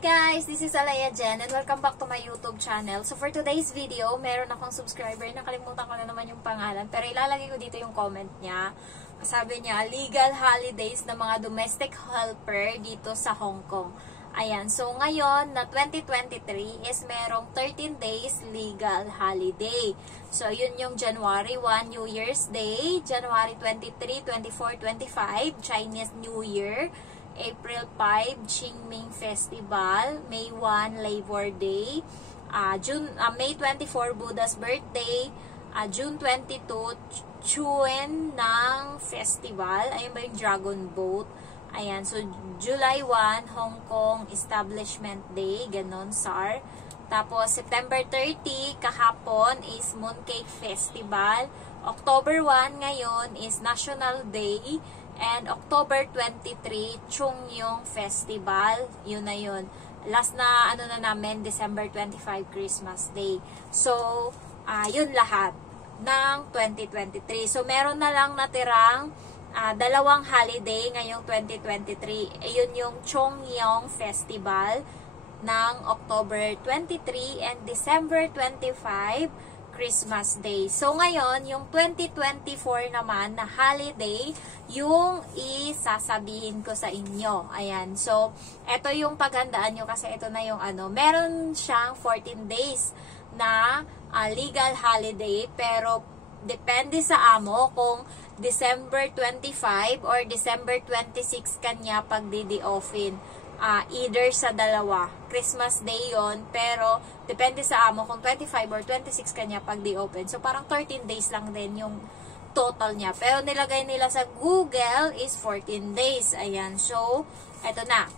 guys! This is Alaya Jen and welcome back to my YouTube channel. So for today's video, meron akong subscriber. Nakalimutan ko na naman yung pangalan. Pero ilalagay ko dito yung comment niya. Sabi niya, legal holidays ng mga domestic helper dito sa Hong Kong. Ayan. So ngayon na 2023 is merong 13 days legal holiday. So yun yung January 1, New Year's Day. January 23, 24, 25, Chinese New Year. April 5, Qingming Festival, May 1, Labor Day, May 24, Buddha's birthday, June 22, Chuan Nang Festival, ayun ba yung Dragon Boat, ayan, so July 1, Hong Kong Establishment Day, ganon, SAR, tapos September 30, kahapon is Mooncake Festival, October 1 ngayon is National Day, and October 23, Chungyong Festival. Yun na yun. Last na ano na namin, December 25, Christmas Day. So, yun lahat ng 2023. So, meron na lang natirang dalawang holiday ngayong 2023. Yun yung Chungyong Festival ng October 23 and December 25, Christmas Day. So, ngayon, yung 2024 naman na holiday, yung isasabihin ko sa inyo. Ayan. So, ito yung paghandaan nyo kasi ito na yung ano. Meron siyang 14 days na legal holiday, pero depende sa amo kung December 25 or December 26 kanya pagdi-off-in. Either sa dalawa. Christmas Day yon, pero depende sa amo kung 25 or 26 kanya pag di-open. So, parang 13 days lang din yung total niya. Pero nilagay nila sa Google is 14 days. Ayan. So, eto na.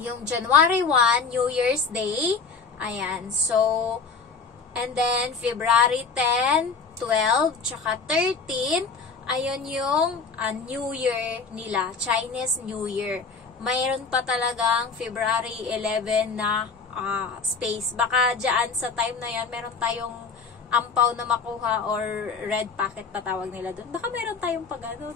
Yung January 1, New Year's Day. Ayan. So, and then February 10, 12, tsaka 13. Ayun yung New Year nila. Chinese New Year. Mayroon pa talagang February 11 na space. Baka dyan sa time na yan, meron tayong ampaw na makuha or red packet pa tawag nila doon. Baka meron tayong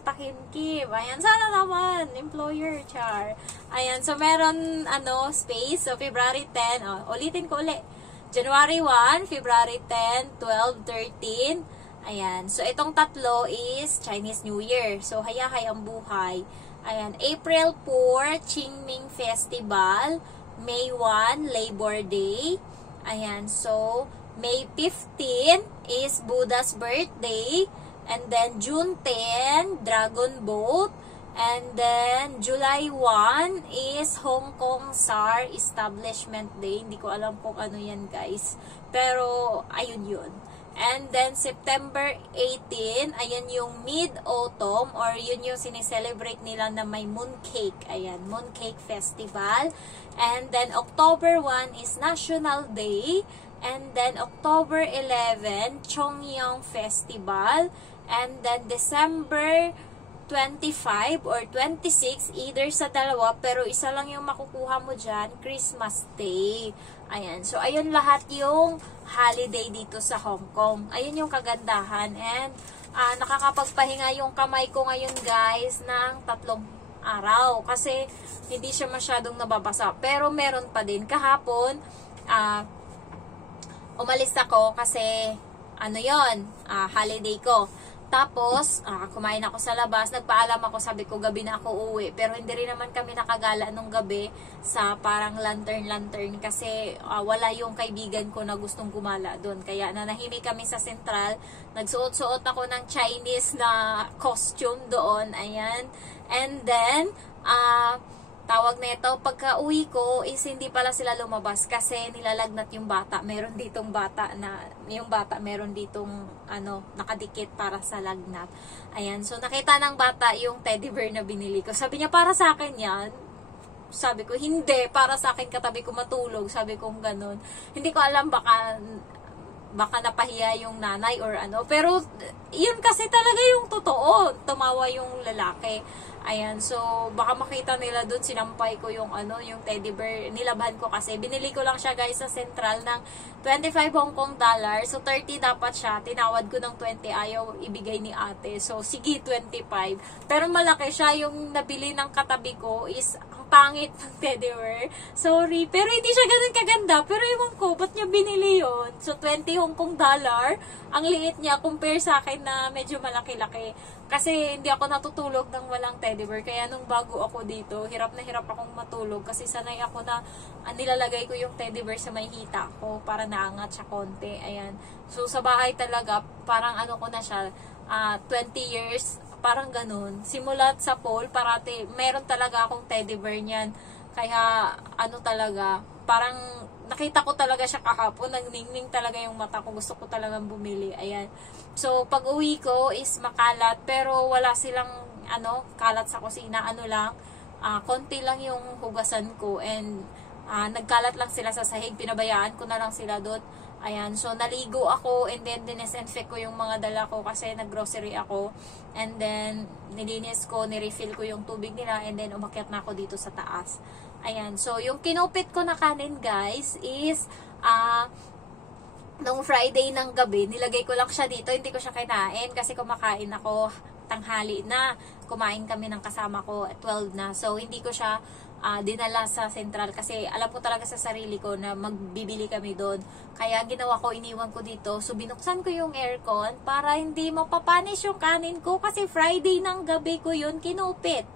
takimkim. Ayan, sana naman. Employer, char. Ayan, so meron space. So, February 10. Ulitin ko ulit. January 1, February 10, 12, 13. Ayan, so itong tatlo is Chinese New Year. So, hayahay ang buhay. Ayan, April 4, Qingming Festival. May 1, Labor Day. Ayan, so, May 15 is Buddha's birthday. And then, June 10, Dragon Boat. And then, July 1 is Hong Kong SAR Establishment Day. Hindi ko alam kung ano yan, guys. Pero, ayun yun. And then, September 18, ayan yung Mid-Autumn or yun yung sineselebrate nila na may Mooncake. Ayan, Mooncake Festival. And then, October 1 is National Day. And then, October 11, Chungyong Festival. And then, December 25 or 26, either sa dalawa, pero isa lang yung makukuha mo dyan, Christmas Day. Ayan. So, ayun lahat yung holiday dito sa Hong Kong. Ayun yung kagandahan. And, nakakapagpahinga yung kamay ko ngayon, guys, ng 3 araw. Kasi, hindi siya masyadong nababasa. Pero, meron pa din. Kahapon, umalis ako kasi, holiday ko. Tapos, kumain ako sa labas, nagpaalam ako, sabi ko, gabi na ako uwi. Pero hindi rin naman kami nakagala nung gabi sa parang lantern-lantern kasi wala yung kaibigan ko na gustong gumala doon. Kaya nanahimik kami sa Central, nagsuot-suot ako ng Chinese na costume doon, ayan. And then, tawag na ito, pagka uwi ko is hindi pala sila lumabas kasi nilalagnat yung bata. Meron ditong bata na, yung bata meron ditong nakadikit para sa lagnat. Ayan, so nakita ng bata yung teddy bear na binili ko. Sabi niya, para sa akin yan. Sabi ko, hindi, para sa akin katabi ko matulog. Sabi ko, ganun. Hindi ko alam, baka napahiya yung nanay or ano. Pero, yun kasi talaga yung totoo. Tumawa yung lalaki. Ayan, so, baka makita nila dun, sinampay ko yung yung teddy bear. Nilaban ko kasi. Binili ko lang siya, guys, sa Central ng 25 Hong Kong dollar. So, 30 dapat siya. Tinawad ko ng 20. Ayaw ibigay ni ate. So, sige, 25. Pero malaki siya. Yung nabili ng katabi ko is, ang pangit ng teddy bear. Sorry. Pero hindi siya ganun kaganda. Pero ewan ko, ba't niya binili yun? So, 20 Hong Kong dollar. Ang liit niya compare sa akin na medyo malaki-laki. Kasi hindi ako natutulog ng walang teddy bear. Kaya nung bago ako dito, hirap na hirap akong matulog. Kasi sanay ako na nilalagay ko yung teddy bear sa may hita ko para naangat siya konti. Ayan. So, sa bahay talaga, parang ano ko na siya, 20 years, parang ganun. Simulat sa pool, parati, meron talaga akong teddy bear niyan. Kaya, ano talaga, parang nakita ko talaga siya kahapon, nagningning talaga yung mata ko, gusto ko talagang bumili. Ayan. So, pag uwi ko is makalat, pero wala silang, kalat sa kusina, konti lang yung hugasan ko, and nagkalat lang sila sa sahig, pinabayaan ko na lang sila doon. Ayan, so naligo ako, and then dinesinfect ko yung mga dala ko kasi naggrocery ako, and then nilinis ko, nirefill ko yung tubig nila, and then umakyat na ako dito sa taas. Ayan, so yung kinupit ko na kanin guys is nung Friday ng gabi, nilagay ko lang siya dito, hindi ko siya kinain kasi kumakain ako tanghali na, kumain kami ng kasama ko at 12 na, so hindi ko siya dinala sa central kasi alam ko talaga sa sarili ko na magbibili kami doon. Kaya ginawa ko, iniwan ko dito. So binuksan ko yung aircon para hindi mapapanis yung kanin ko kasi Friday ng gabi ko yun kinupit.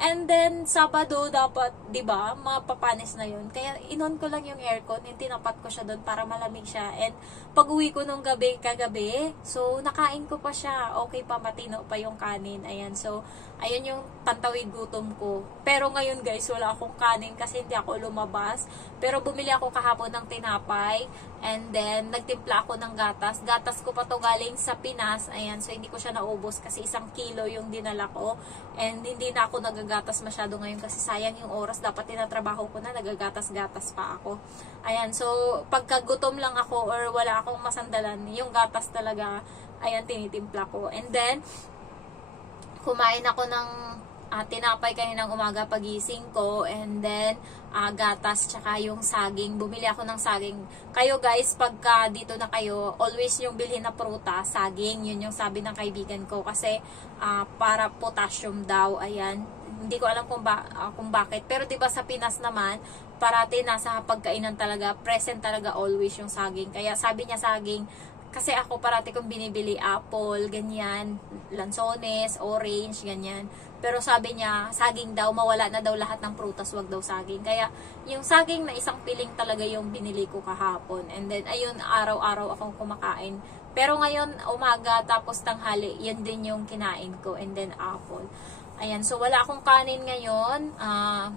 And then Sabado dapat, 'di ba, mapapanis na yun. Kaya inon ko lang yung aircon, tinapat ko siya doon para malamig siya. And pag-uwi ko nung kagabi, so nakain ko pa siya. Okay pa, matino pa yung kanin. Ayan, so ayun yung pantawid gutom ko. Pero ngayon guys, wala akong kanin kasi hindi ako lumabas. Pero bumili ako kahapon ng tinapay. And then, nagtimpla ako ng gatas. Gatas ko pa to galing sa Pinas. Ayan, so hindi ko siya naubos kasi 1 kilo yung dinala ko. And hindi na ako nagagatas masyado ngayon kasi sayang yung oras. Dapat tinatrabaho ko na, nagagatas-gatas pa ako. Ayan, so pagkagutom lang ako or wala akong masandalan, yung gatas talaga, ayan, tinitimpla ko. And then, kumain ako ng tinapay kaninang umaga pagising ko, and then gatas tsaka yung saging. Bumili ako ng saging. Kayo guys, pagka dito na kayo, always yung bilhin na prutas, saging. Yun yung sabi ng kaibigan ko kasi para potassium daw. Ayan. Hindi ko alam kung bakit. Pero 'di ba sa Pinas naman, parati nasa pagkainan talaga, present talaga always yung saging. Kaya sabi niya saging, kasi ako parati kong binibili apple, ganyan, lansones, orange, ganyan. Pero sabi niya, saging daw, mawala na daw lahat ng prutas, wag daw saging. Kaya yung saging na isang piling talaga yung binili ko kahapon. And then, ayun, araw-araw akong kumakain. Pero ngayon, umaga, tapos tanghali, yan din yung kinain ko. And then, apple. Ayan, so wala akong kanin ngayon.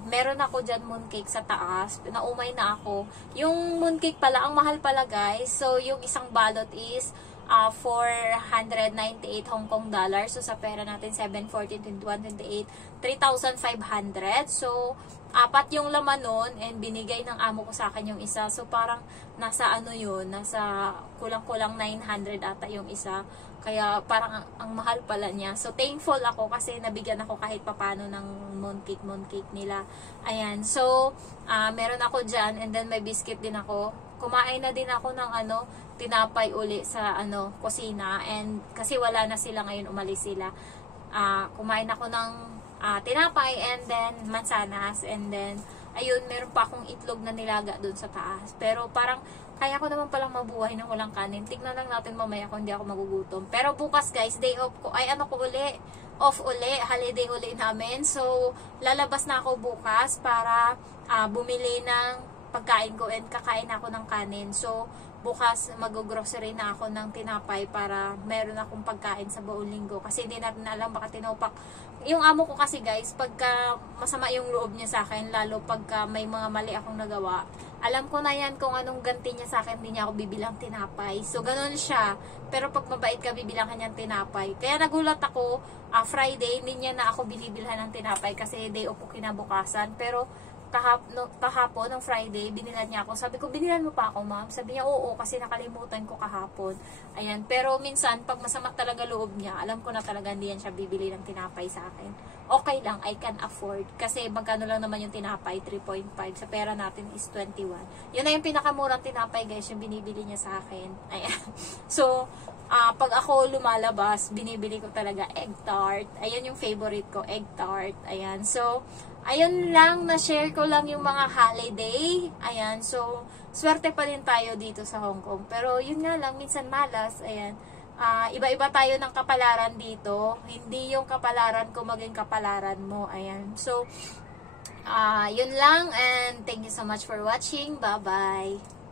Meron ako dyan mooncake sa taas. Naumay na ako. Yung mooncake pala, ang mahal pala guys. So, yung isang balot is 498 Hong Kong dollars. So, sa pera natin, 714, 21, 28, 3,500. So, 4 yung laman nun, and binigay ng amo ko sa akin yung isa. So, parang nasa ano yun, nasa kulang-kulang 900 ata yung isa. Kaya parang ang mahal pala niya. So, thankful ako kasi nabigyan ako kahit papano ng mooncake nila. Ayan. So, meron ako dyan, and then may biscuit din ako. Kumain na din ako ng tinapay uli sa kusina, and kasi wala na sila ngayon, umalis sila. Kumain ako ng tinapay, and then mansanas, and then ayun, meron pa akong itlog na nilaga dun sa taas. Pero parang kaya ko naman palang mabuhay nang walang kanin. Tignan lang natin mamaya kung hindi ako magugutom. Pero bukas guys, day off ko, off uli, holiday uli namin. So, lalabas na ako bukas para bumili ng pagkain ko, and kakain ako ng kanin. So, bukas mag-grocery na ako ng tinapay para meron akong pagkain sa buong linggo. Kasi hindi natin alam, baka tinopak. Yung amo ko kasi guys, pagka masama yung loob niya sa akin, lalo pagka may mga mali akong nagawa, alam ko na yan kung anong ganti niya sa akin, hindi niya ako bibilang tinapay. So, ganun siya. Pero pag mabait ka, bibilang ka niyang tinapay. Kaya nagulat ako, Friday, hindi niya na ako binibilhan ng tinapay kasi day off ko kinabukasan. Pero, kahapon, ng Friday, binilan niya ako. Sabi ko, binilan mo pa ako, ma'am? Sabi niya, oo, kasi nakalimutan ko kahapon. Ayan. Pero minsan, pag masama talaga loob niya, alam ko na talaga hindi yan siya bibili ng tinapay sa akin. Okay lang, I can afford. Kasi magkano lang naman yung tinapay, 3.5. Sa pera natin is 21. Yun na yung pinakamurang tinapay, guys, yung binibili niya sa akin. Ayan. So, pag ako lumalabas, binibili ko talaga egg tart. Ayan yung favorite ko, egg tart. Ayan. So, ayun lang, na-share ko lang yung mga holiday. Ayan, so, swerte pa rin tayo dito sa Hong Kong. Pero, yun nga lang, minsan malas. Ayan, iba-iba tayo ng kapalaran dito. Hindi yung kapalaran ko maging kapalaran mo. Ayan, so, yun lang. And, thank you so much for watching. Bye-bye.